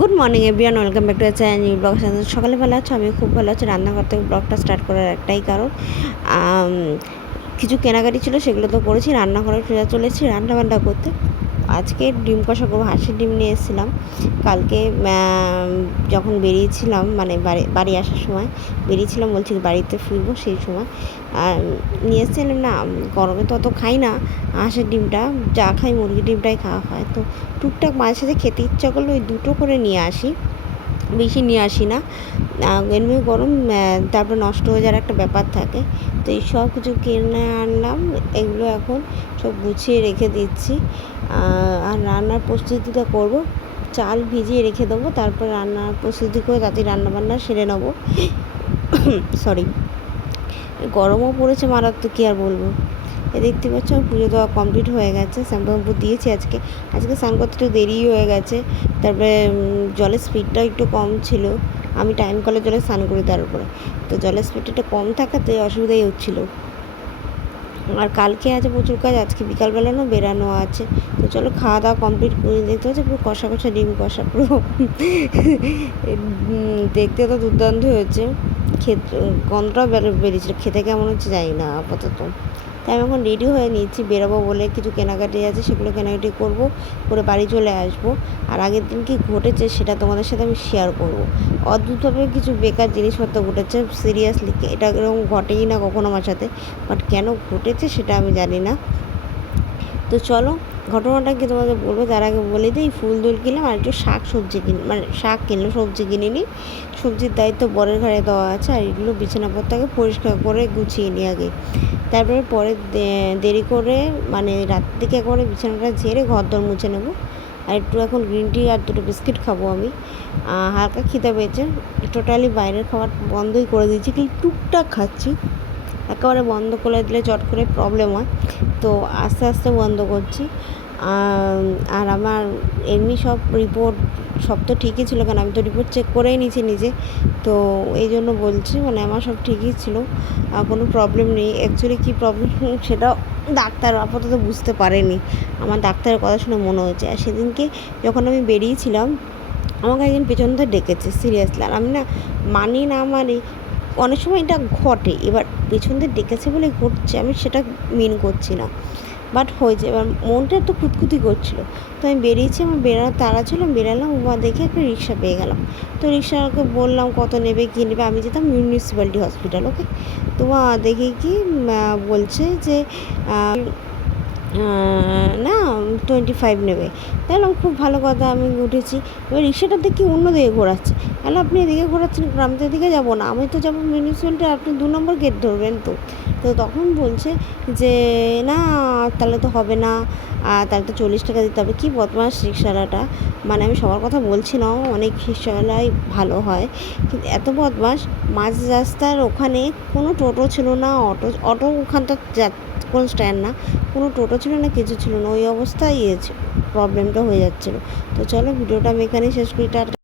Good morning everyone, welcome back to our channel new blog. সকালে ভালো আছো? আমি খুব ভালো আছি। রান্নাঘর থেকে ব্লগটা স্টার্ট করার একটাই কারণ, কিছু কেনাকাটি ছিল, সেগুলো তো করেছি। রান্নাঘরে ফিরে চলেছি রান্নাবান্না করতে। আজকে ডিম কষা করবো। হাঁসের ডিম নিয়ে এসেছিলাম কালকে, যখন বেরিয়েছিলাম, মানে বাড়ি আসার সময় বেরিয়েছিলাম, বলছি বাড়িতে ফিরবো, সেই সময় নিয়ে এসেছিলাম। না, গরমে তো অত খাই না হাঁসের ডিমটা, যা খাই মুরগির ডিমটাই খাওয়া হয়। তো টুকটাক মাঝে সাথে খেতে ইচ্ছা করলে ওই দুটো করে নিয়ে আসি, বেশি নিয়ে আসি না। এমনি গরম, তারপর নষ্ট হয়ে যাওয়ার একটা ব্যাপার থাকে। তো এই সব কিছু কিনে আনলাম, এগুলো এখন সব গুছিয়ে রেখে দিচ্ছি। আর রান্নার প্রস্তুতিটা করব। চাল ভিজিয়ে রেখে দেবো, তারপর রান্নার প্রস্তুতি করে তাতে রান্নাবান্না সেরে নেবো। সরি, গরমও পড়েছে মারাত্মক, কী আর বলবো। দেখতে পাচ্ছ আমার পুজো দেওয়া কমপ্লিট হয়ে গেছে। শ্যাম্পু দিয়েছি আজকে স্নান করতে একটু দেরি হয়ে গেছে। তারপরে জলের স্পিডটা একটু কম ছিল। আমি টাইম কলে জলে স্নান করি, তার উপরে তো জলের স্পিডটা একটু কম থাকাতে অসুবিধাই হচ্ছিলো। আর কালকে আছে প্রচুর কাজ, আজকে বিকালবেলানো বেরানো আছে। তো চলো খাওয়া দাওয়া কমপ্লিট করে। দেখতে পাচ্ছি পুরো কষা কষা ডিম কষা, পুরো দেখতে তো দুর্দান্ত হয়েছে। গন্ধটাও বেরিয়েছিল, খেতে কেমন হচ্ছে জানি না আপাতত। তাই আমি এখন রেডি হয়ে নিচ্ছি, বেরোবো বলে। কিছু কেনাকাটি আছে, সেগুলো কেনাকাটি করব, করে বাড়ি চলে আসবো। আর আগের দিন কি ঘটেছে সেটা তোমাদের সাথে আমি শেয়ার করব। অদ্ভুতভাবে কিছু বেকার জিনিসপত্র ঘটেছে, সিরিয়াসলি এটা এরকম ঘটেই না কখনো আমার সাথে, বাট কেন ঘটেছে সেটা আমি জানি না। তো চলো ঘটনাটা কি তোমাদের বলবো, তার আগে বলে দিই ফুল দুল কিনলাম আর একটু শাক সবজি মানে শাক কিনলাম, সবজি কিনিনি। সবজির দায়িত্ব বরের ঘরে দেওয়া আছে। আর এগুলো বিছানাপত্রটাকে পরিষ্কার করে গুছিয়ে নিই আগে, তারপরে পরে দেরি করে, মানে রাত থেকে একবারে বিছানাটা ঝেড়ে ঘর দর মুছে নেবো। আর একটু এখন গ্রিন টি আর দুটো বিস্কিট খাবো আমি। হালকা খিদে পেয়েছে, টোটালি বাইরের খাবার বন্ধই করে দিয়েছি, কি টুকটাক খাচ্ছি। একেবারে বন্ধ করে দিলে চট করে প্রবলেম হয়, তো আস্তে আস্তে বন্ধ করছি। আর আমার এমনি সব রিপোর্ট সব তো ঠিকই ছিল, কারণ আমি তো রিপোর্ট চেক করেই নিয়েছি নিজে। তো এই জন্য বলছি, মানে আমার সব ঠিকই ছিল, কোনো প্রবলেম নেই। অ্যাকচুয়ালি কী প্রবলেম সেটা ডাক্তার আপাতত বুঝতে পারেনি, আমার ডাক্তারের কথা শুনে মনে হয়েছে। আর সেদিনকে যখন আমি বেরিয়েছিলাম, আমাকে একজন পেছন থেকে ডেকেছে, সিরিয়াসলি। আর আমি না মানি না মানি, অনেক সময় এটা ঘটে। এবার পেছন দিয়ে ডেকেছে বলে ঘটছে, আমি সেটা মিন করছি না, বাট হয়েছে। এবার মনটা একটু খুঁতখুতি করছিলো। তো আমি বেরিয়েছি, আমার বেরানোর তাড়া ছিল, বেরালাম। দেখে একটা রিক্সা পেয়ে গেলাম। তো রিক্সাকে বললাম কত নেবে, কী নেবে। আমি যেতাম মিউনিসিপ্যালিটি হসপিটাল, ওকে। তো দেখে কি বলছে যে না 25 নেবে। তাহলে খুব ভালো কথা, আমি উঠেছি। এবার রিক্সাটা দেখি অন্য দিকে ঘোরাচ্ছে। তাহলে আপনি এদিকে ঘোরাচ্ছেন, আমি তো এদিকে যাবো না, আমি তো যাবো মিউনিসিপ্যালিটি, আপনি 2 নম্বর গেট ধরবেন। তো তো তখন বলছে যে না, তাহলে তো হবে না, তাহলে তো 40 টাকা দিতে হবে। কী বদমাস রিক্সাওয়ালাটা, মানে আমি সবার কথা বলছি না, অনেক রিক্সাওয়ালাই ভালো হয়, কিন্তু এত বদমাস। মাঝ রাস্তার ওখানে কোনো টোটো ছিল না, অটো ওখানটা কোনো স্ট্যান্ড না, কোনো টোটো ছিল না, কিছু ছিল না। ওই অবস্থায় প্রবলেমটা হয়ে যাচ্ছিলো। তো চলো ভিডিওটা আমি এখানেই শেষ করি। টাটা।